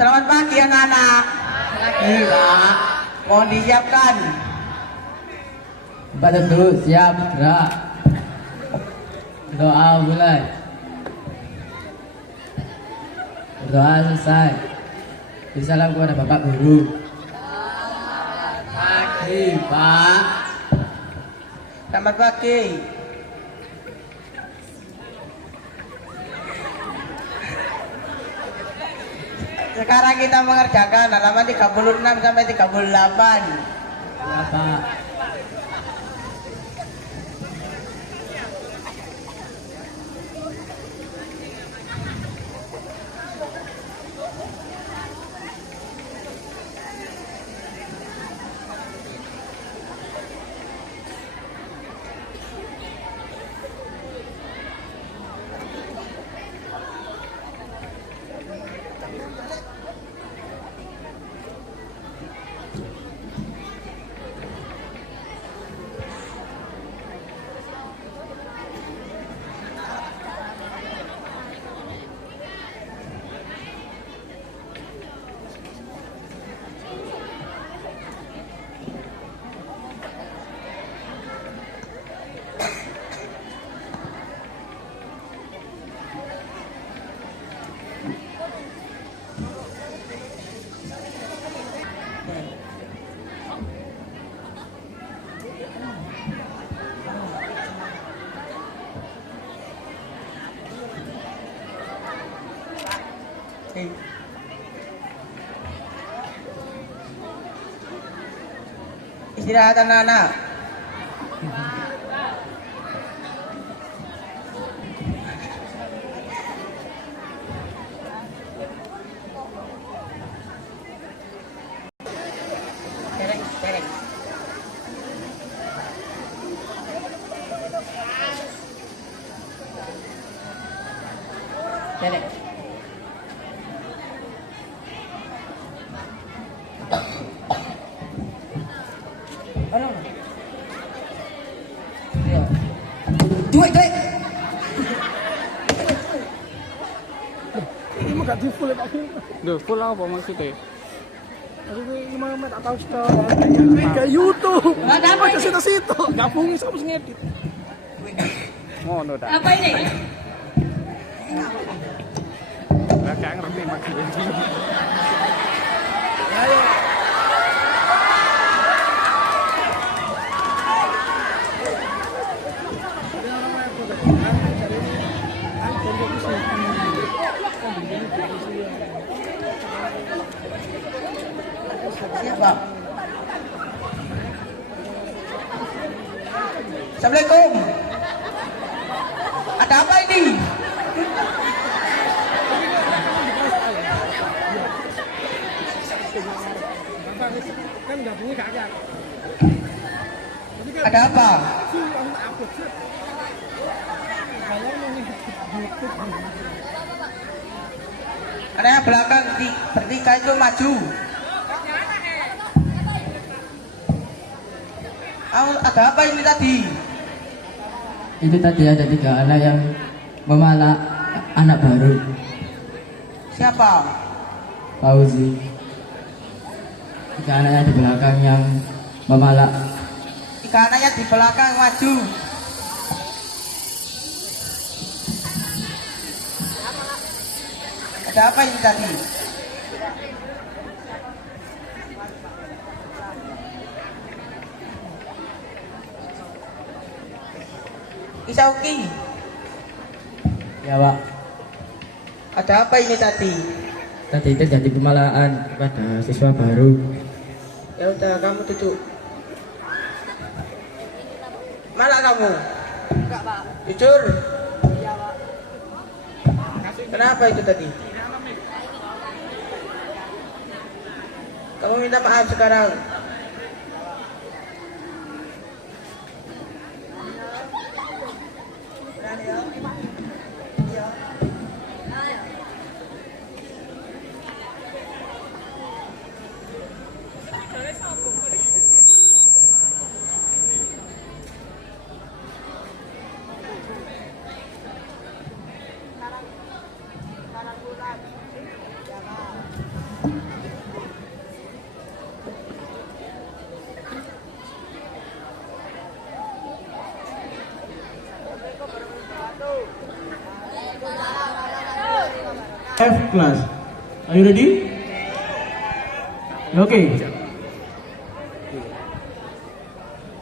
Selamat pagi anak-anak. Iya, mohon disiapkan. Pada dulu siap gerak. Doa mulai. Doa selesai. Salam kepada Bapak Guru. Pagi Pak. Selamat pagi. Sekarang kita mengerjakan halaman 36 sampai 38. Ya Pak. Istirahat anak-anak. Derek. Duit. Ini mah gak di full Pak. Duh, full apa maksudnya? Maksudnya ini mah tak tahu sudah. Kayak YouTube. Apa ke situ-situ? Gabungin sama ngedit. Ngono dah. Apa ini? Gak ngerti maksudnya. Ayo. Siapa? Assalamualaikum. Ada apa ini? Kan gabungnya kagak. Ada apa? Karena belakang bertiga itu maju. Ada apa ini tadi? Itu tadi ada 3 anak yang memalak anak baru. Siapa? Fauzi. 3 anaknya di belakang yang memalak. 3 anaknya di belakang maju. Ada apa ini tadi? Isauki, Ya Pak. ada apa ini tadi? Tadi terjadi pemalaan kepada siswa baru. Ya udah, kamu duduk. Malah kamu? Enggak, Pak. Jujur? Iya, Pak. Kenapa itu tadi? Kamu minta maaf sekarang. F class. Are you ready? Oke.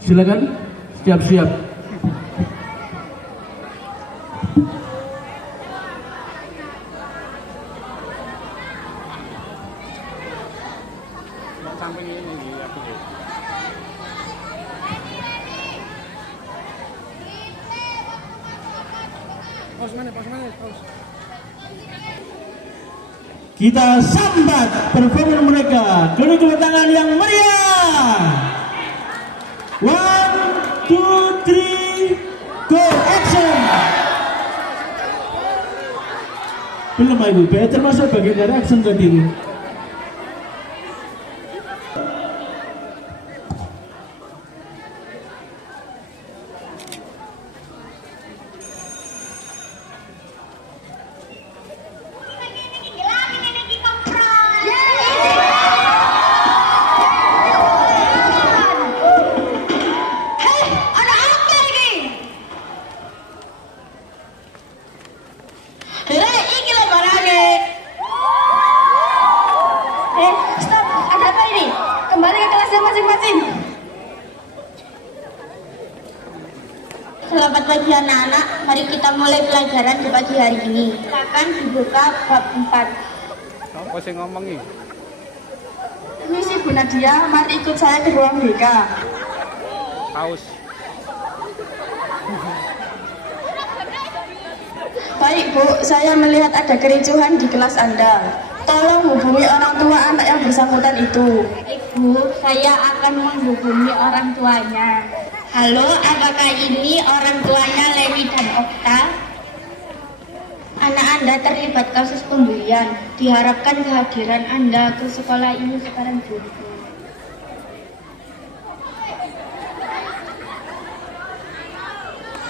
Silakan. Siap-siap. Sampai ini aku deh. Paus mana? Paus. Kita sambat performa mereka. Kedua tepuk tangan yang meriah. 1, 2, 3, go action. Belum Ibu, termasuk bagian dari action tadi. Stop, ada apa ini? Kembali ke kelasnya masing-masing. Selamat pagi anak-anak, mari kita mulai pelajaran di pagi hari ini. Silakan dibuka bab 4. Apa sih ngomong ini? Permisi Bu Nadia, mari ikut saya ke ruang BK. Paus. Baik Bu, saya melihat ada kericuhan di kelas Anda. Tolong hubungi orang tua anak yang bersangkutan itu. Baik Bu, saya akan menghubungi orang tuanya. Halo, apakah ini orang tuanya Lewi dan Okta? Anak Anda terlibat kasus pembulian. Diharapkan kehadiran Anda ke sekolah ini sekarang juga.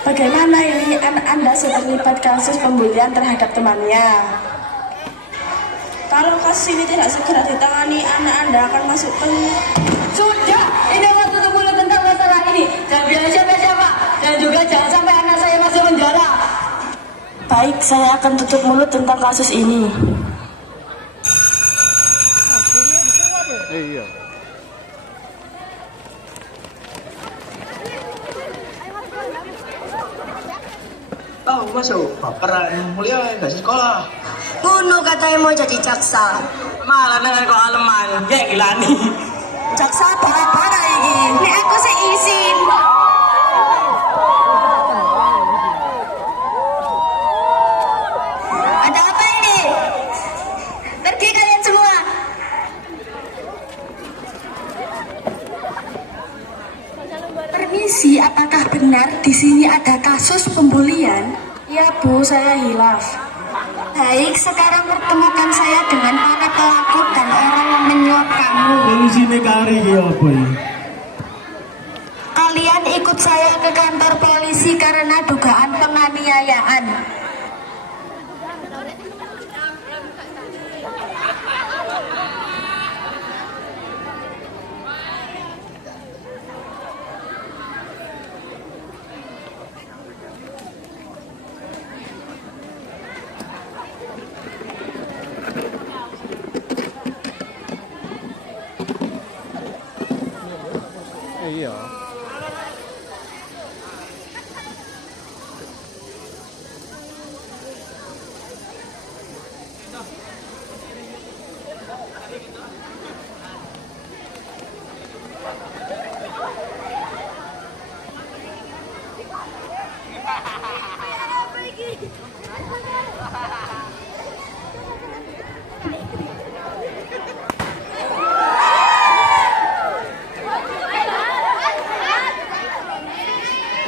Bagaimana ini anak Anda terlibat kasus pembulian terhadap temannya? Kalau kasus ini tidak segera ditangani, anak Anda akan masuk Sudah, ini waktu untuk mulut tentang masalah ini. Jangan bilang siapa-siapa, dan juga jangan sampai anak saya masuk penjara. Baik, saya akan tutup mulut tentang kasus ini. Iya. Oh, masuk. Baperan mulia nggak sekolah. Kuno katanya mau jadi jaksa. Malah dengan kok aleman. Ya gila nih. Jaksa parah-parah ini. Nek aku sih izin. Ada apa ini? Pergi kalian semua. Permisi, apakah benar di sini ada kasus pembulian? Ya Bu, saya hilaf. Baik, sekarang pertemukan saya dengan para pelaku dan orang yang menyuap kamu. Polisi negari ya apa ini? Kalian ikut saya ke kantor polisi karena dugaan penganiayaan. Iya.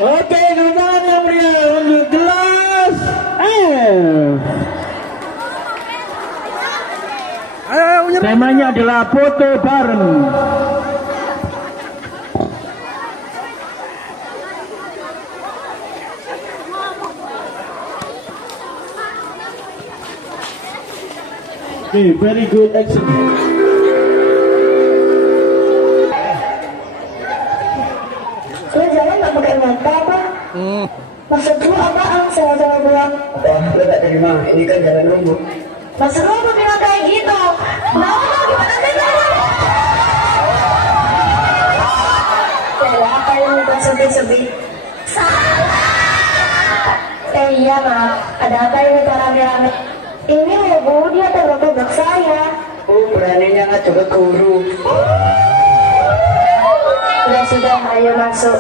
Oke, tepuk tangan yang meriah untuk kelas F. Temanya adalah foto bareng. Okay, very good action. Lu jalan nggak pakai mata apa? Maksud lu apaan? Sama-sama pulang. Wah, lu tak terima. Ini kan jalan nunggu. Mas Rum bilang kayak gitu. Nah, gimana sih? Apa yang udah sedih-sedih? Salah. Iya maaf, ada apa ini rame-rame? Ini mau bunuh dia tabrak saya. Oh, beraninya ngajak guru. Sudah, ayo masuk.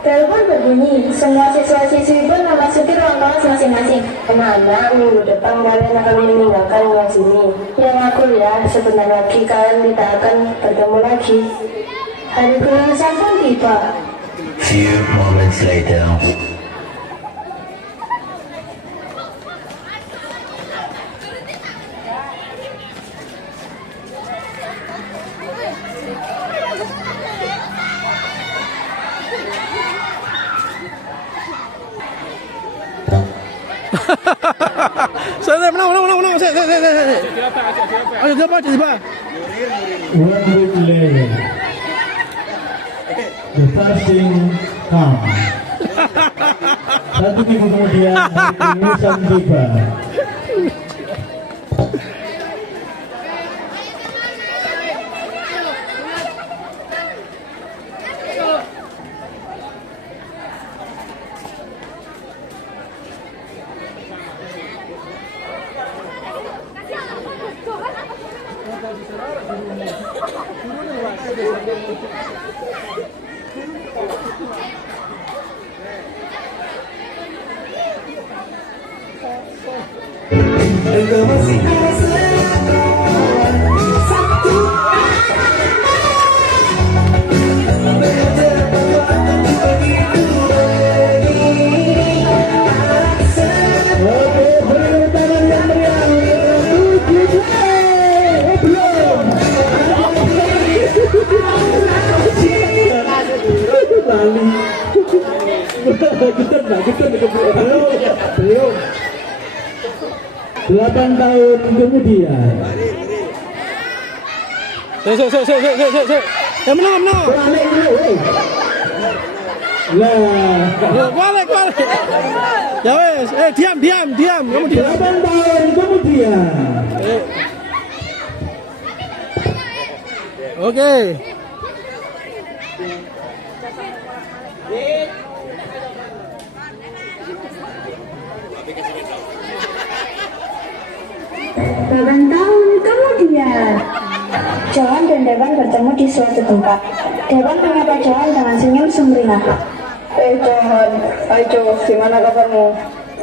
Telepon berbunyi, semua siswa-siswi pun memasuki ruang kelas masing-masing. Kemana minggu depan kalian akan meninggalkan kelas ini? Yang aku lihat, sebentar lagi kalian tidak akan bertemu lagi. Hari kelulusan pun tiba. Few moments later. Saya menang. Saya. Ayo siapa? One week later, the fasting come. 1 minggu kemudian hari kelulusan tiba. Belum. 8 tahun kemudian. Saya menang. Balik. Ya wes, diam. Kamu diam. 8 tahun kemudian. Oke. Tahun kemudian, Johan dan Dewan bertemu di suatu tempat. Dewan menyapa Johan dengan senyum sumringah. Johan, ayo, gimana kabarmu?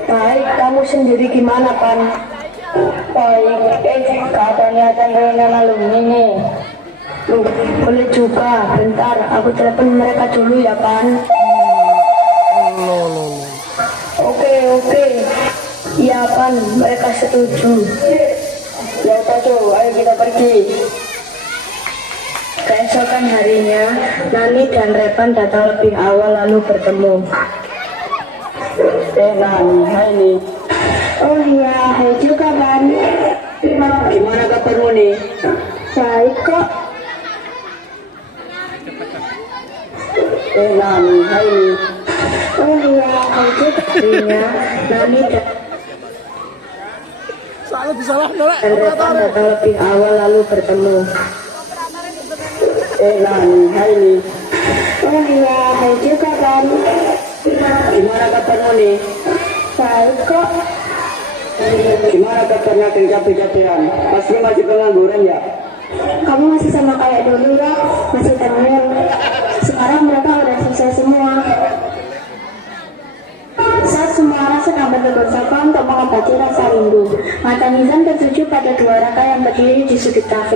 Baik, kamu sendiri gimana, Pan? Baik, katanya tanggalan alumni nih. Boleh juga, bentar, aku telepon mereka dulu ya, Pan. Oke. Iya, Pan, mereka setuju. Ya udah, ayo kita pergi. Keesokan harinya, Nani dan Revan datang lebih awal lalu bertemu. Nani, hai nih. Oh iya, hai juga, Pan. Gimana kabarmu nih? Baik kok. Nani, hai nih. Oh iya, hai juga. Harinya, Nani dan Revan datang lebih awal lalu bertemu. Nani, hai nih. oh iya, hai juga, Pan. Gimana kabarmu nih? Baik kok. Gimana kabarnya kerja-kerjaan? Pasti masih pengangguran ya? Kamu masih sama kayak dulu ya, masih tengil. Sekarang mereka udah selesai semua. Saat semua orang sedang bertegur sapa untuk mengobati rasa rindu, mata Nizam tertuju pada 2 raka yang berdiri di sudut kafe.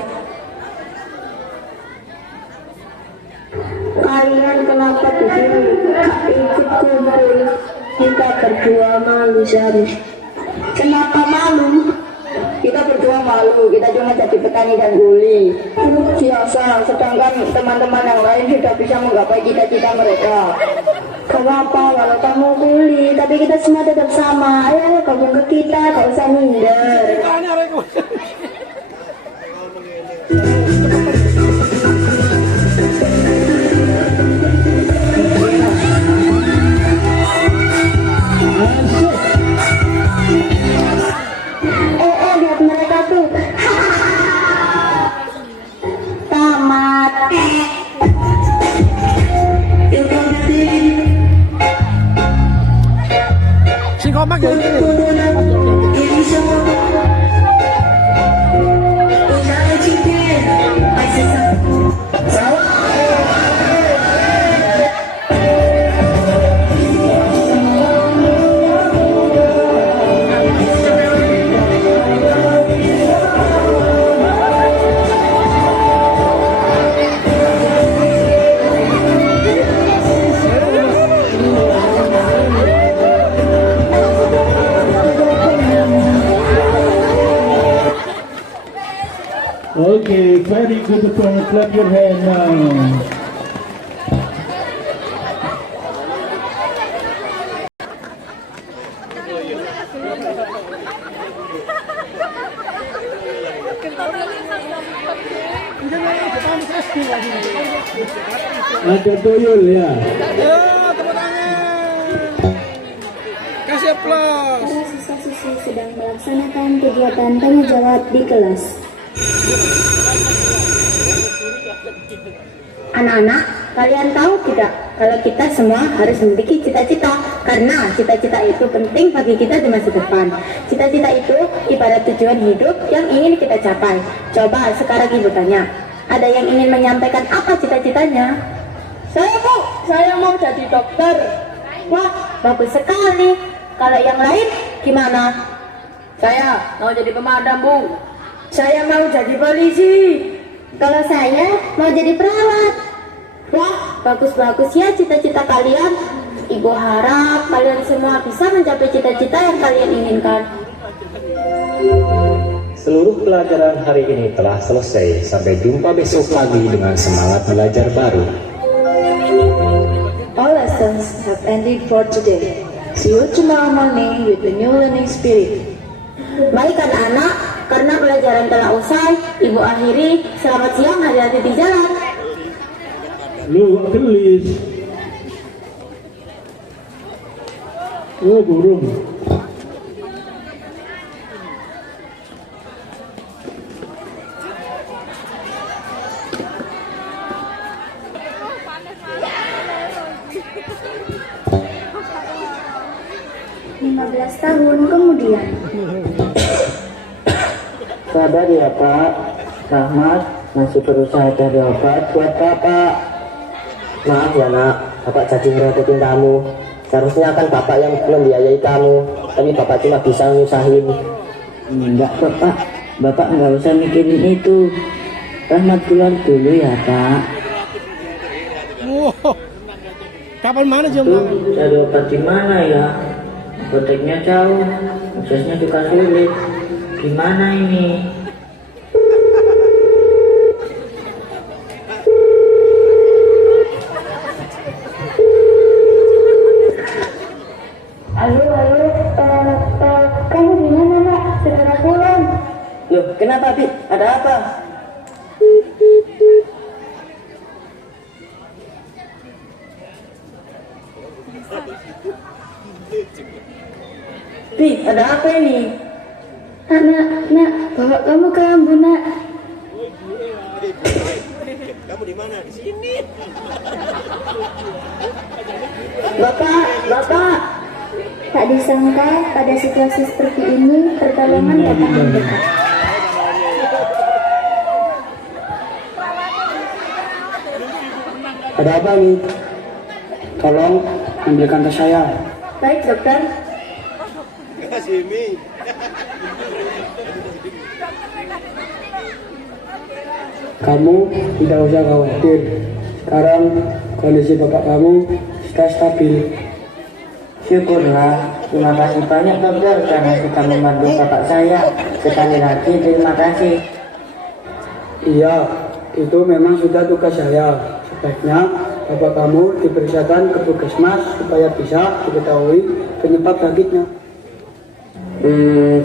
Kalian kenapa di sini? Ikutku mari. Kita berdua malu seharusnya. Kenapa malu? Kita berdua malu, kita cuma jadi petani dan kuli. Biasa, sedangkan teman-teman yang lain sudah bisa menggapai cita-cita mereka. Kenapa? Walau kamu kuli, tapi kita semua tetap sama. Ayo gabung ke kita, gak usah minder. good performance. Clap your hand now. Ada tuyul ya. Ya, tepuk tangan. Kasih aplaus. Para siswa-siswi sedang melaksanakan kegiatan tanya jawab di kelas. Anak-anak, kalian tahu tidak kalau kita semua harus memiliki cita-cita, karena cita-cita itu penting bagi kita di masa depan. Cita-cita itu ibarat tujuan hidup yang ingin kita capai. Coba sekarang ibu tanya, ada yang ingin menyampaikan apa cita-citanya? Saya Bu, saya mau jadi dokter. Wah, bagus sekali. Kalau yang lain gimana? Saya mau jadi pemadam, Bu. Saya mau jadi polisi. Kalau saya mau jadi perawat. Wah, bagus-bagus ya cita-cita kalian. Ibu harap kalian semua bisa mencapai cita-cita yang kalian inginkan. Seluruh pelajaran hari ini telah selesai. Sampai jumpa besok lagi dengan semangat belajar baru. All lessons have ended for today. See you tomorrow morning with the new learning spirit. Baik anak-anak, karena pelajaran telah usai, ibu akhiri. Selamat siang, hati-hati di jalan. Lu gelis. Oh, burung. Tahun kemudian. Sabar ya Pak, Rahmat masih berusaha cari obat buat Bapak. Maaf ya Nak, Bapak jadi ngerepotin kamu. Seharusnya kan Bapak yang membiayai kamu, tapi Bapak cuma bisa nyusahin. Enggak kok Pak, Bapak nggak usah mikirin itu. Rahmat keluar dulu ya Pak. Wow. Kapan mana jam? Cari obat di mana ya? Apoteknya jauh, aksesnya juga sulit. Gimana ini? Halo, kamu di mana Nak? Segera pulang. Loh, kenapa Bi? Ada apa? Bi, ada apa ini? Nak, bawa kamu ke Ambu, Nak. Kamu di mana? Di sini. Bapak. Tak disangka pada situasi seperti ini pertolongan datang mendekat. Ada apa nih? Tolong ambilkan tas saya. Baik, dokter. Sini. Kamu tidak usah khawatir. Sekarang kondisi bapak kamu sudah stabil. Syukurlah. Terima kasih banyak dokter karena sudah membantu bapak saya. Sekali lagi terima kasih. Iya, itu memang sudah tugas saya. Sebaiknya bapak kamu diperiksakan ke puskesmas supaya bisa diketahui penyebab sakitnya.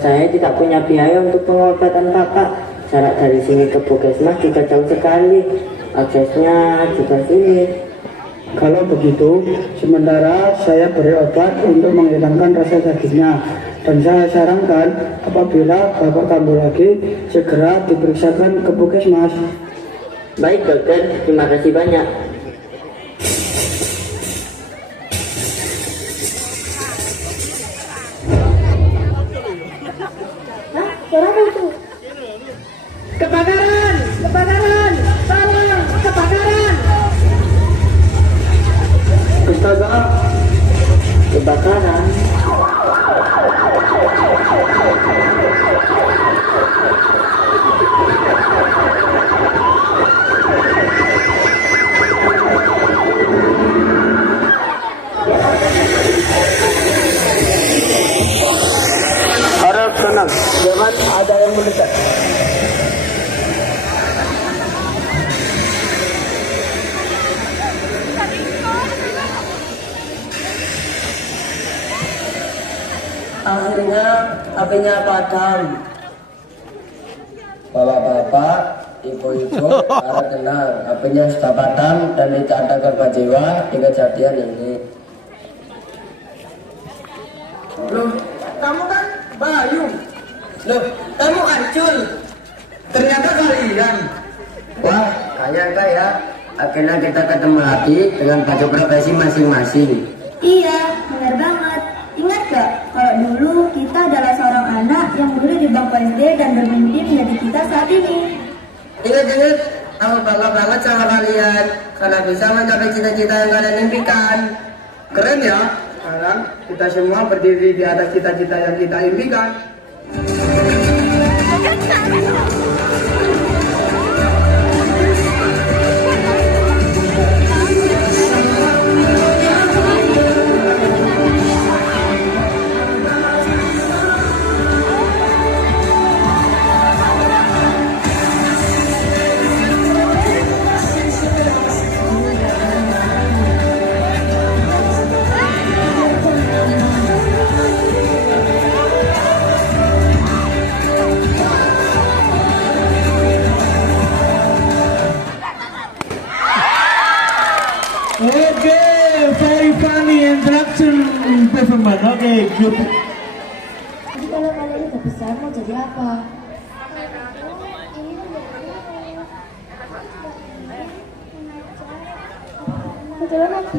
Saya tidak punya biaya untuk pengobatan bapak. Jarak dari sini ke puskesmas juga jauh sekali. Aksesnya juga sulit. Kalau begitu, sementara saya beri obat untuk menghilangkan rasa sakitnya. Dan saya sarankan apabila bapak kambuh lagi, segera diperiksakan ke puskesmas. Baik dokter, terima kasih banyak. Suara apa itu? Kebakaran! Tolong, kebakaran! Astaga! Kebakaran! Harap tenang, jangan ada yang mendekat. Akhirnya HP-nya padam. Bapak-bapak, ibu-ibu, harap tenang. HP-nya sudah padam dan tidak ada korban jiwa di kejadian ini. Loh, kamu kan Bayu. Loh, kamu Arjul. Ternyata kalian. Wah, kayaknya ya. Akhirnya kita ketemu lagi dengan baju profesi masing-masing. Iya, benar banget. Ingat gak, kalau dulu kita adalah seorang anak yang dulu di bangku SD dan bermimpi menjadi kita saat ini. Ingat-ingat, aku bangga banget sama kalian karena bisa mencapai cita-cita yang kalian impikan. Keren ya? Sekarang kita semua berdiri di atas cita-cita yang kita impikan. Very funny interaction performance. Good. Jadi kalau kalian udah besar mau jadi apa? Kalau aku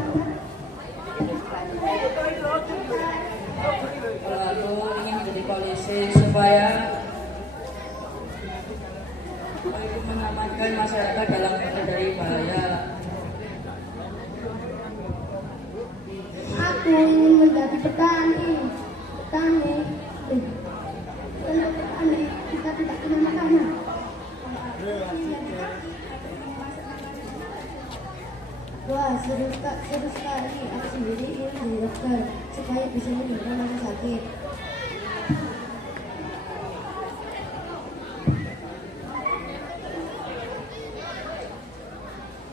ingin menjadi polisi supaya mengamankan masyarakat dalam dari bahaya. Aku ingin menjadi petani. Petani kita tidak punya makanan. Wah, seru sekali. Aku sendiri ingin menjadi dokter supaya bisa menyembuhkan rasa sakit.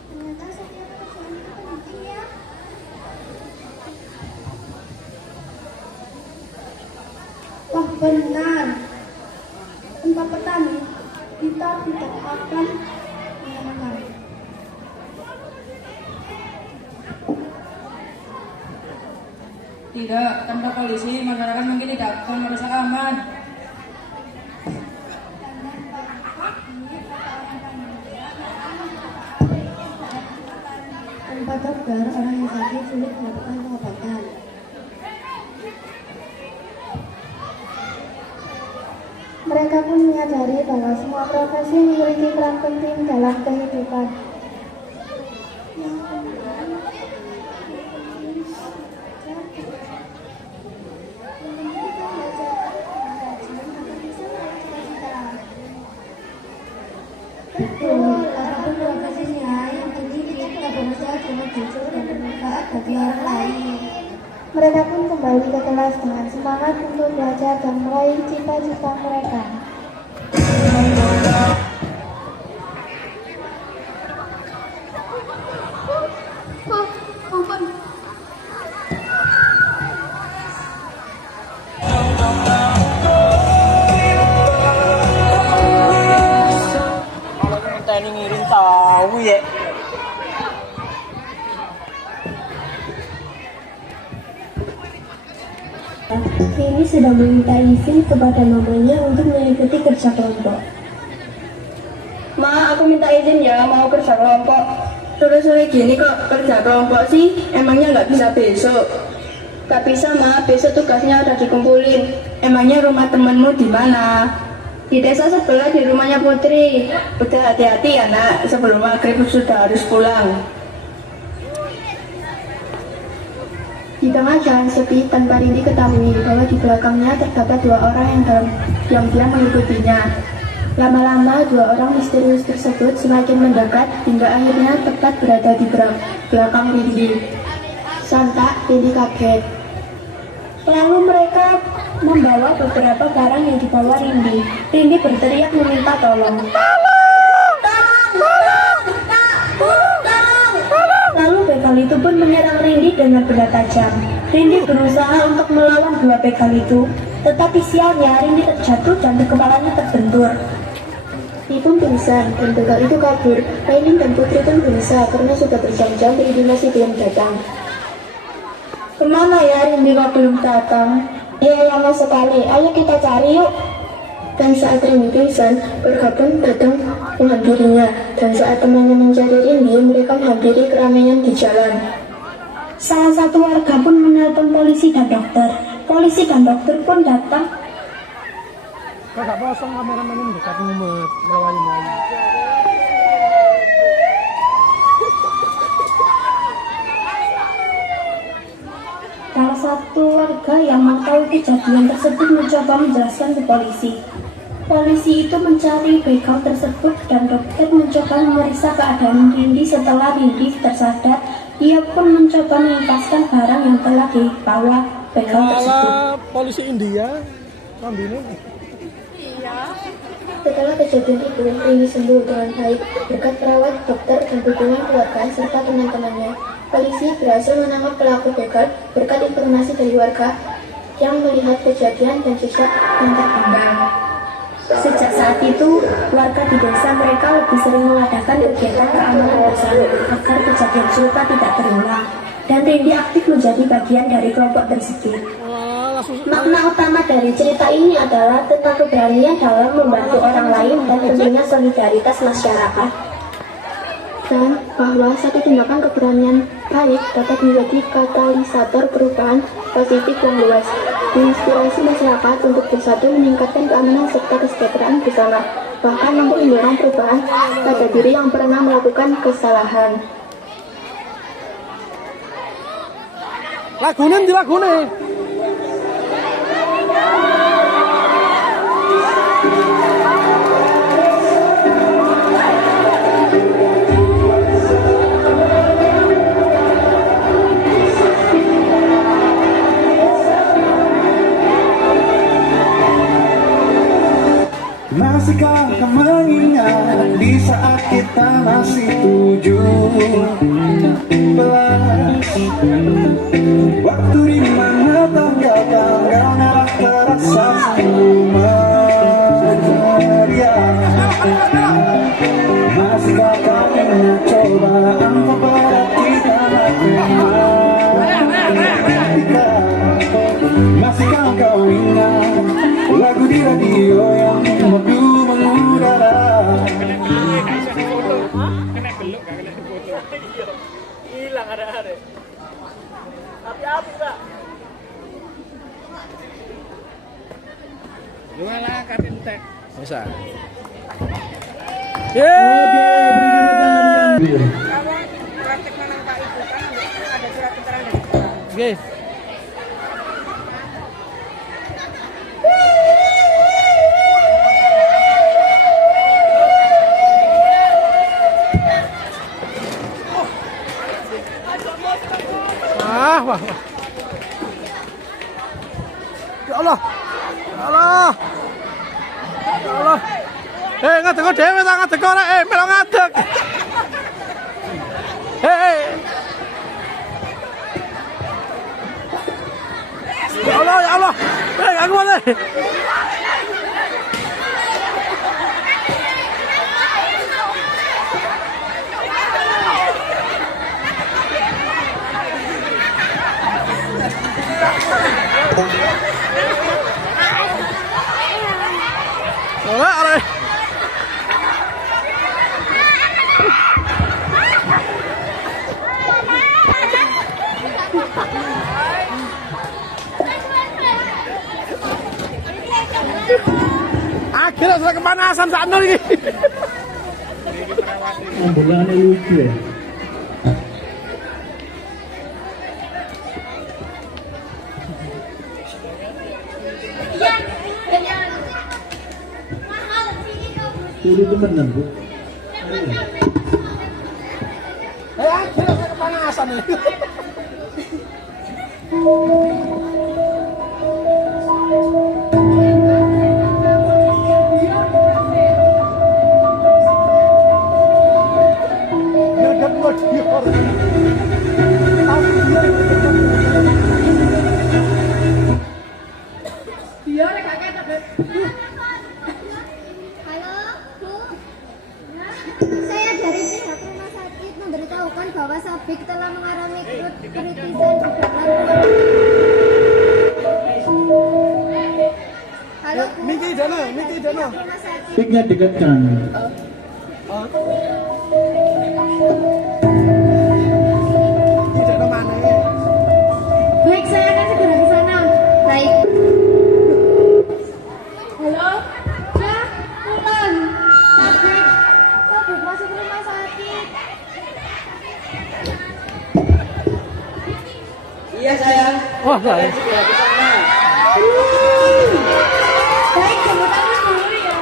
Ternyata setiap pekerjaan itu penting ya. Wah, benar. Tanpa petani, kita tidak akan punya makan. Tidak, tanpa polisi masyarakat mungkin tidak akan merasa aman. Tanpa dokter, orang yang sakit sulit mendapatkan pengobatan. Mereka pun menyadari bahwa semua profesi memiliki peran penting dalam kehidupan. Betul, apapun profesinya, yang penting kita berusaha dengan jujur dan bermanfaat bagi orang lain. Mereka pun kembali ke kelas dengan semangat untuk belajar dan meraih cita-cita mereka. Kalau minta ini ngirim tahu ya. Rini sudah meminta izin kepada mamanya untuk mengikuti kerja kelompok. Ma, aku minta izin ya mau kerja kelompok. Sore-sore gini kok kerja kelompok sih? Emangnya nggak bisa besok? Gak bisa, Ma, besok tugasnya udah dikumpulin. Emangnya rumah temenmu di mana? Di desa sebelah, di rumahnya Putri. Udah hati-hati ya nak, sebelum maghrib sudah harus pulang. Di tengah jalan sepi, tanpa Rini ketahui bahwa di belakangnya terdapat dua orang yang diam-diam mengikutinya. Lama-lama, dua orang misterius tersebut semakin mendekat hingga akhirnya tepat berada di belakang Rini. Sontak, Rini kaget. Lalu mereka membawa beberapa barang yang dibawa Rini. Rini berteriak meminta tolong. Lalu begal itu pun menyerang Rini dengan benda tajam. Rini berusaha untuk melawan dua begal itu, Tetapi sialnya Rindy terjatuh dan kepalanya terbentur. Dia pun pingsan dan begal itu kabur. Rainin dan Putri pun gelisah karena sudah berjam-jam Rindy masih belum datang. Kemana ya Rindy kok belum datang? Ya lama sekali, ayo kita cari yuk. Dan saat Rindy pingsan, warga pun datang menghampirinya. Dan saat temannya mencari Rindy, mereka menghampiri keramaian di jalan. Salah satu warga pun menelpon polisi dan dokter. Polisi dan dokter pun datang. Kakak pasang kameramen ini dekat ngumet melayu-melayu. Salah satu warga yang mengetahui kejadian tersebut mencoba menjelaskan ke polisi. Polisi itu mencari begal tersebut dan dokter mencoba memeriksa keadaan Rindy. Setelah Rindy tersadar, ia pun mencoba mengimpaskan barang yang telah dibawa begal tersebut. Polisi India, ini. Setelah kejadian itu, Rindy sembuh dengan baik berkat perawat, dokter, dan dukungan keluarga serta teman-temannya. Polisi berhasil menangkap pelaku begal berkat informasi dari warga yang melihat kejadian dan jejak yang terpendam. Sejak saat itu, warga di desa mereka lebih sering mengadakan kegiatan keamanan bersama agar kejadian serupa tidak terulang. Dan Rindy aktif menjadi bagian dari kelompok tersebut. Makna utama dari cerita ini adalah tentang keberanian dalam membantu orang lain dan tentunya solidaritas masyarakat. Dan bahwa satu tindakan keberanian baik dapat menjadi katalisator perubahan positif yang luas, menginspirasi masyarakat untuk bersatu meningkatkan keamanan serta kesejahteraan bersama, bahkan untuk mendorong perubahan pada diri yang pernah melakukan kesalahan. Lagunya di lagunya. Masihkah kau mengingat di saat kita masih 17? Waktu dimana tanggal-tanggal merah terasa sungguh meriah. Masihkah kau ingat cobaan berat kita lakukan? Masihkah kau ingat lagu di radio yang merdu mengudara? Hilang ada. Api-api Pak. Gimana katin tek? Bisa. Praktek menang Pak Ibu kan ada surat keterangan dari Oke. Wah. Ya Allah. Ya Allah. Ya Allah. Ngadeg dhewe ta ngadeg ora melo ngadeg. Ya Allah, ya Allah. Aku mana? Akhirnya sudah kepanasan sana lagi. Ambulannya lucu ya. Jadi temenan Bu. Akhirnya sudah kepanasan lagi. telah mengalami kritisan Halo, Miki Dana. Mic-nya dekatkan. Dana mana? baik saya akan segera ke sana. Baik. Halo, ya pulang. Pabrik masuk rumah sakit. Iya sayang. Wah, baik. Baik, tepuk tangan dulu ya.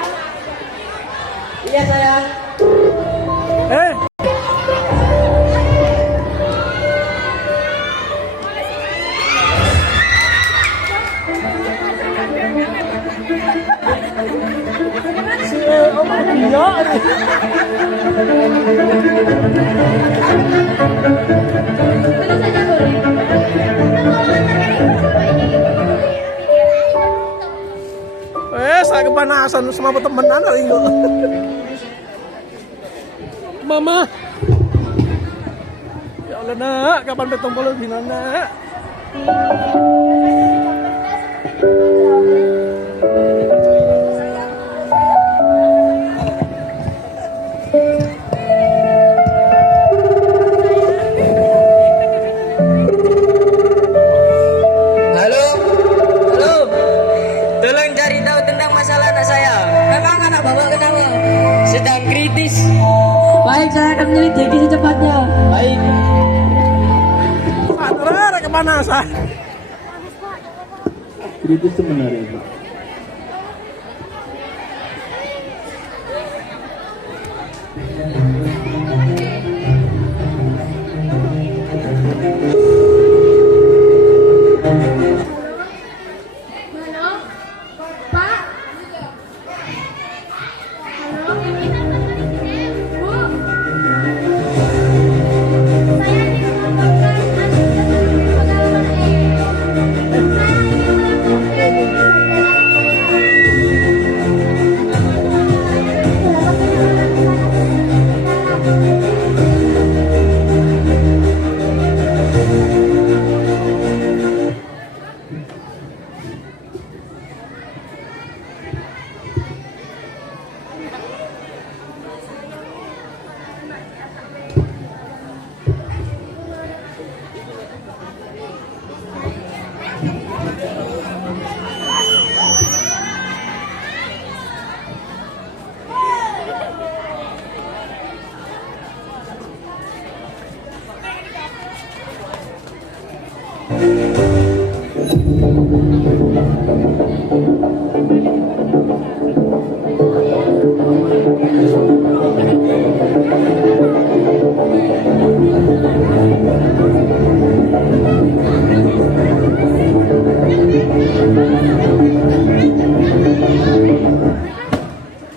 Iya sayang. Terus saja boleh. Saya kepanasan sama temenan kali enggak. Mama. Ya Allah nak, kapan betong polo dina nak? Halo. Tolong cari tahu tentang masalah anak saya. Memang anak bapak kenapa? Sedang kritis. Baik, saya akan menyelidiki secepatnya. Baik. Ada kepanasan. Kritis sebenarnya, Pak. Halo, Pak. Halo, Bu. Saya ingin melaporkan pengalaman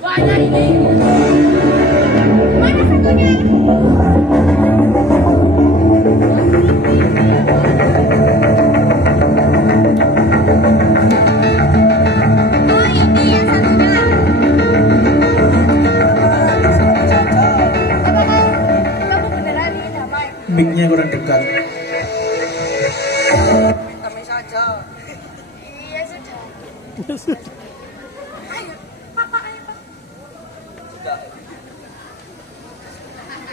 Saya ingin Mic-nya kurang dekat. Kami saja. Iya sudah. Ayo, Papa, ayo Pak.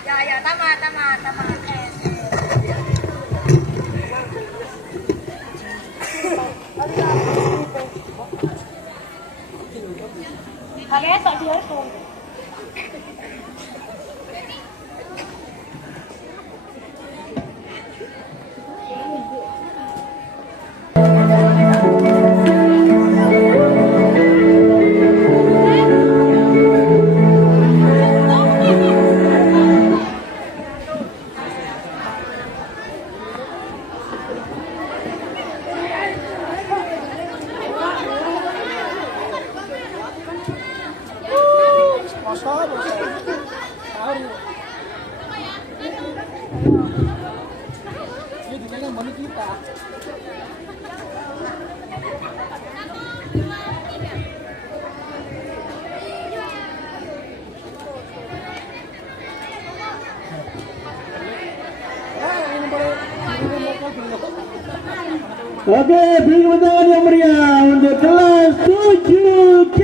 Ya, tamat. Kalian tak dihukum. Oke, beri tepuk tangan yang meriah untuk kelas 7C.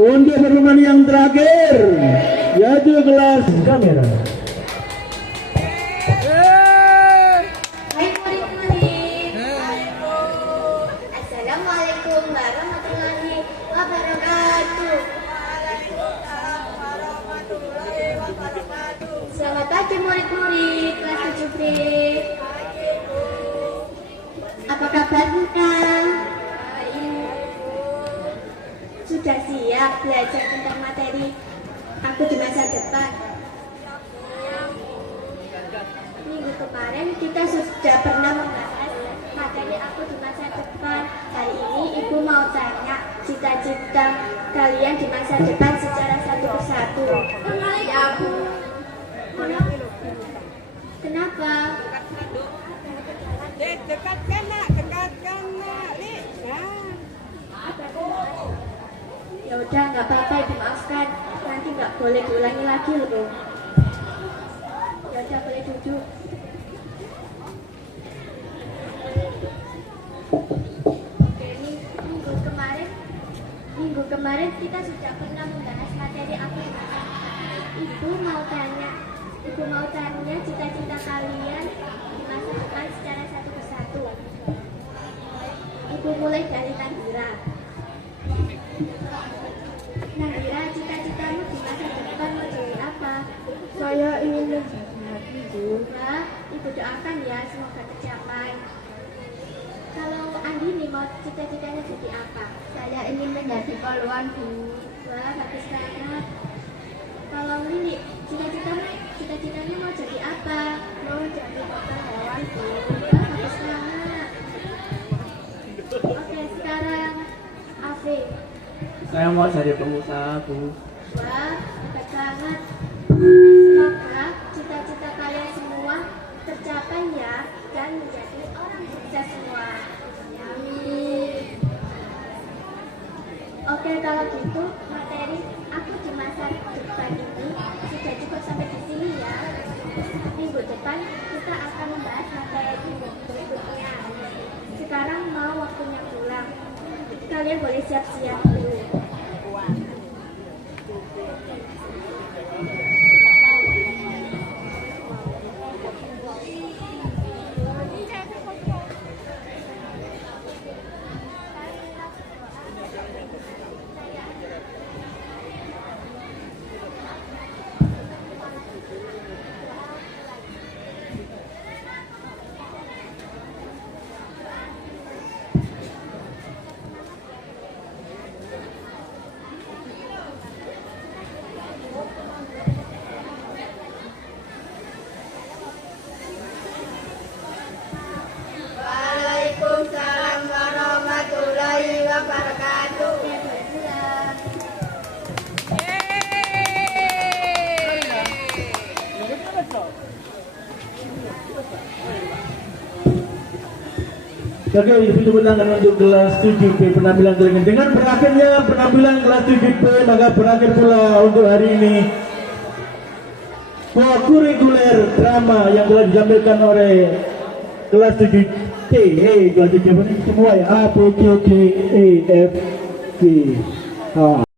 Untuk pertemuan yang terakhir, yaitu kelas kamera. Assalamualaikum warahmatullahi wabarakatuh. Selamat pagi murid-murid kelas 7B. Apa kabarnya? Sudah siap belajar tentang materi aku di masa depan? Minggu kemarin kita sudah pernah membahas materi aku di masa depan. Hari ini ibu mau tanya cita-cita kalian di masa depan secara satu persatu. Ya bu. Kenapa? Dekatkan nak. Ya udah, nggak apa-apa, dimaafkan. Nanti nggak boleh diulangi lagi loh. Ya udah, boleh duduk. Oke, minggu kemarin kita sudah pernah membahas materi apa? Ibu mau tanya cita-cita kalian di masa depan secara satu persatu. Ibu mulai dari Nandira. Nandira, cita-citamu di masa depan mau jadi apa? Saya ingin menjadi ibu. Wah, ibu doakan ya, semoga tercapai. Kalau Andini mau cita-citanya jadi apa? Saya ingin menjadi poluan, Bu. Wah, bagus banget. Kalau Lili, cita-citanya mau jadi apa? Mau jadi dokter hewan, Bu. Wah, bagus banget. Oke, sekarang Afif. Saya mau jadi pengusaha, Bu. Wah, hebat banget. Semoga cita-cita kalian semua tercapai ya, dan menjadi orang sukses semua. Amin. Oke, kalau gitu materi aku di masa depan ini sudah cukup sampai di sini ya. Minggu depan kita akan membahas materi berikutnya. Sekarang mau waktunya pulang. Kalian boleh siap-siap dulu. Waalaikumsalam warahmatullahi wabarakatuh. Oke, tepuk tangan untuk kelas 7B penampilan kalian. Dengan berakhirnya penampilan kelas 7B, maka berakhir pula untuk hari ini kurikuler drama yang telah dijampilkan oleh kelas 7C. Kelas 7C semua ya, A, B, C, D, E, F, G, H.